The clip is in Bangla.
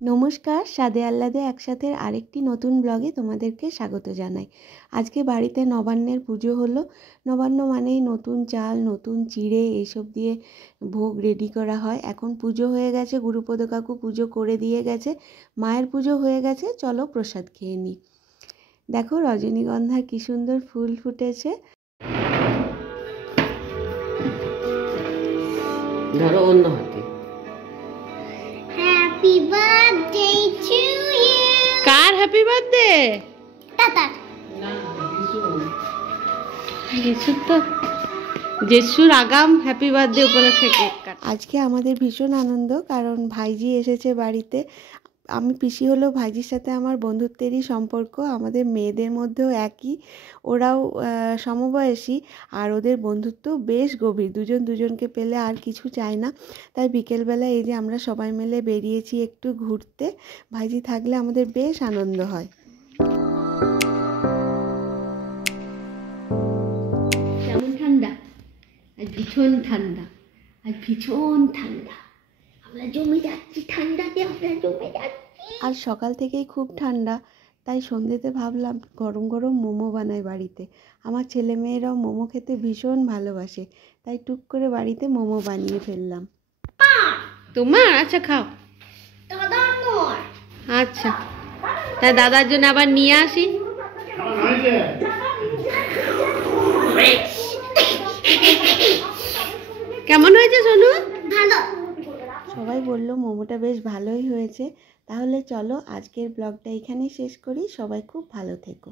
নমস্কার, স্বাদে আহ্লাদে একসাথে আরেকটি নতুন ব্লগে তোমাদেরকে স্বাগত জানাই। আজকে বাড়িতে নবান্নের পুজো হলো। নবান্ন মানেই নতুন চাল, নতুন চিড়ে এইসব দিয়ে ভোগ রেডি করা হয়। এখন পুজো হয়ে গেছে, গুরুপদ কাকু পুজো করে দিয়ে গেছে, মায়ের পুজো হয়ে গেছে, চলো প্রসাদ খেয়ে নিই। দেখো রজনীগন্ধার কি সুন্দর ফুল ফুটেছে। ধরো অন্য হাতে। Happy birthday to you. কার হ্যাপি বার্থডে? টাটা। না বিশু। যিশুর তো যিশুর আগাম হ্যাপি বার্থডে উপলক্ষে কেক কাট। আজকে আমাদের ভীষণ আনন্দ, কারণ ভাইজি এসেছে বাড়িতে। আমি পিসি হলেও ভাইজির সাথে আমার বন্ধুত্বেরই সম্পর্ক, আমাদের মেয়েদের মধ্যেও একই। ওরাও সমবয়সী, আর ওদের বন্ধুত্ব বেশ গভীর, দুজন দুজনকে পেলে আর কিছু চায় না। তাই বিকেলবেলা এই যে আমরা সবাই মিলে বেরিয়েছি একটু ঘুরতে। ভাইজি থাকলে আমাদের বেশ আনন্দ হয়। কেমন ঠান্ডা? আজ ভীষণ ঠান্ডা, আজ ভীষণ ঠান্ডা। আমরা জমে যাচ্ছি ঠান্ডাতে, আমরা জমে যাচ্ছি। আর সকাল থেকেই খুব ঠান্ডা, তাই সন্ধ্যেতে ভাবলাম গরম গরম মোমো বানাই বাড়িতে। আমার ছেলে মেয়েরাও মোমো খেতে ভীষণ ভালোবাসে, তাই টুক করে বাড়িতে মোমো বানিয়ে ফেললাম। তোমার? আচ্ছা খাও। দাদার নয়। আচ্ছা, তা দাদার জন্য আবার নিয়ে আসি। কেমন হয়েছে সোনু? ভালো। সবাই বলল মোমোটা বেশ ভালোই হয়েছে। তাহলে চলো আজকের ব্লগটা এখানেই শেষ করি। সবাই খুব ভালো থেকো।